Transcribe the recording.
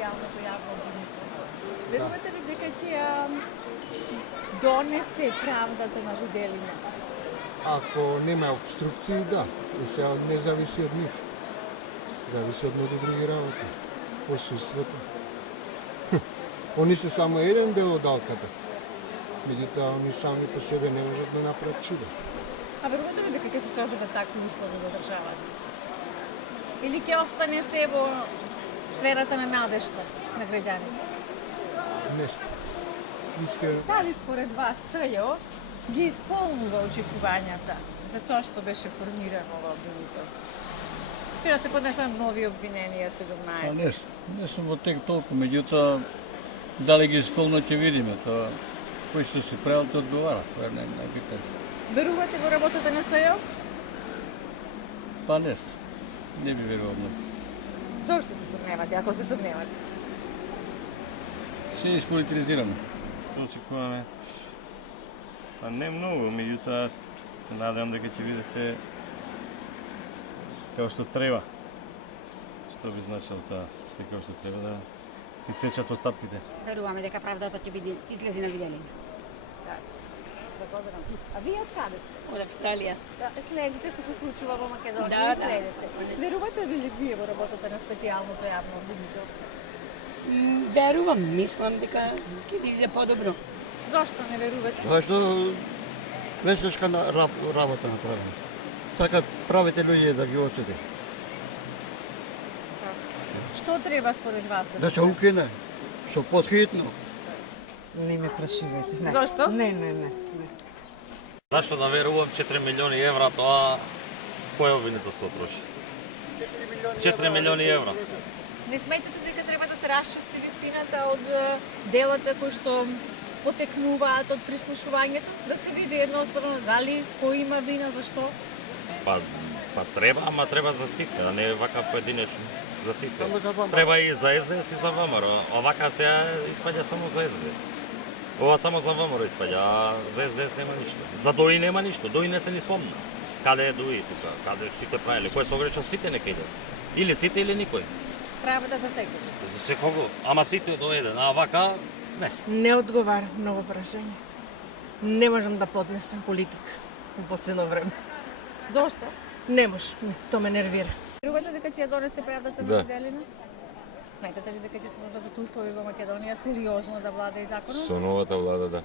специјалното јавно обвинителство. Верувате ли дека ќе донесе правдата на Виделина? Ако нема обструкции, да. И сега не зависи од нив. Зависи од многу други работи. Посуството. Они се само еден дел од алката. Меѓутоа, они сами по себе не можат да направат чудо. А верувате ли дека ќе се создадат такви услови во државата? Или ќе остане се во сферата на надежта на граѓаните? Нешто. Искрено. Дали според вас СЈО ги исполнува очекувањата за тоа што беше формирано во обвинителство? Вчера се поднесла нови обвиненија, 17. Не сум во тек толку, меѓутоа дали ги исполнат ќе видиме тоа. Кој што се правил те одговара, тоа е најбитно. Верувате во работата на СЈО? Па не би верувал многу. Зошто се сомневате, ако се сомневате? Се изполитизираме. Очекуваме. Па не многу, меѓутоа се надевам дека ќе биде се како што треба. Што би значило тоа, се како што треба да си течат постапките. Веруваме дека правдата ќе излезе на Виделин. Благодарам. А вие од каде сте? Од Австралија. Да, следите што се случува во Македонија Да, и следите. Верувате ли вие во работата на специјалното јавно обвинителство? Верувам, мислам дека ќе иде подобро. Зошто не верувате? Зашто вештешка работа направена. Сакат правите луѓе да ги осуди. Што треба според вас Да се укине, со подхитно. Не ме прашивајте. Не. Зошто? Не. Зашто да верувам 4 милиони евра, тоа кој обвинителство троши? 4 милиони евра. Не сметате дека треба да се расчисти вистината од делата кои што потекнуваат од прислушувањето? Да се види едноставно дали кој има вина, зашто? Па треба, ама треба за сите, а не вака поединечно. За сите. Треба и за СДС и за ВМРО. Овака сега испаѓа само за СДС. Ова само за ВМРО испаѓа, а за СДС нема ништо. За ДОИ нема ништо, ДОИ не се ни спомна. Каде е ДОИ тука? Каде сите правили? Кој се огречен, сите нека иде. Или сите или никој. Правда за секој. За секого, ама сите до еден, а вака не. Не одговарам на ово прашање. Не можам да поднесам политика во последно време. Зошто? Не може, тоа ме нервира. Верувате дека ќе ја донесе правдата на Виделина? Сметате ли дека ќе се создадат услови во Македонија сериозно да влада и законот? Со новата влада, да.